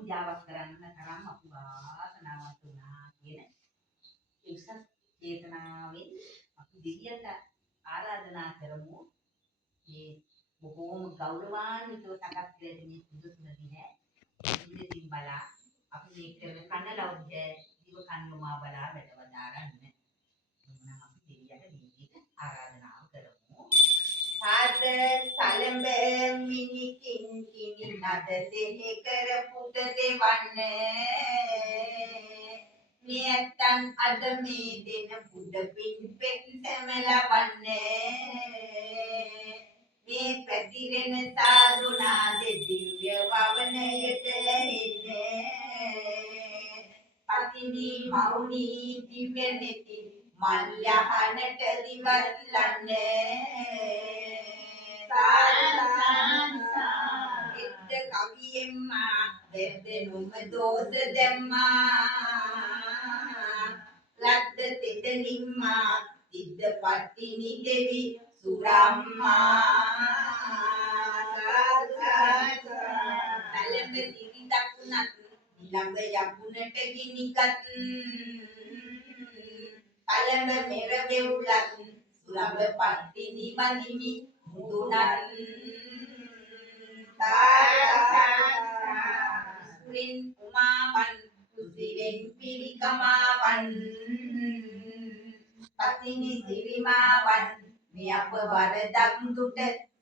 පූජාවක් කරන්න තරම් අපි වාසනාවන්ත වුණා කියන උසස් චේතනාවෙන් අපි දෙවියන්ට ආරාධනා කරමු. මේ බොහෝම ගෞරවාන්විතව සකස් කරගෙන මේ සුදුසුම දින ඉඳින් බලා අපි මේ කරන කන ලෞජ්‍ය දිව කන්වමා බලා වැඩවදාරන්න. එමුනම් අපි දෙවියන්ට මේ විදිහට ආරාධනාව කරමු. සාද සලඹ මිනිකින් කිනි නද දෙහි කර පුද දෙවන්නේ නියතන් අද මේ දින පුද පින් පෙත් සැමලවන්නේ මේ පැතිරෙන සාදුනාද දිව්‍ය වවනයට ඇහෙන්නේ පතිනි මෞනි දිව්‍ය නෙති මල් යහනට දිවස්ලන්නේ එද්ද කවියෙම්මා දෙදෙනුම දෝෂ දැම්මා ලද්ද තෙදලිම්මා තිද්ද පත්තිනි දෙවි සුරම්මා තලඹ සිරි දකුණත් ළඟ යකුණට ගිනිගත් තලඹ මෙර වෙවුලත් සුරඹ පත්තිනි වඳිමි මුදුනත් සුරින් උමාවන් සුසිරෙන් පිරිකමාවන් පතිනි සිරිමාවන් මෙයප වරදක් දුට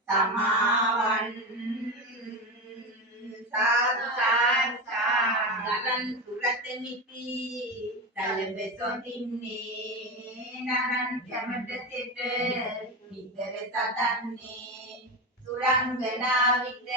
සමාවන් ගරන් සුරත නිති තලඹ සොඳින්නේ නරන් කැමට සිට නිතර සදන්නේ සුරංගනා විට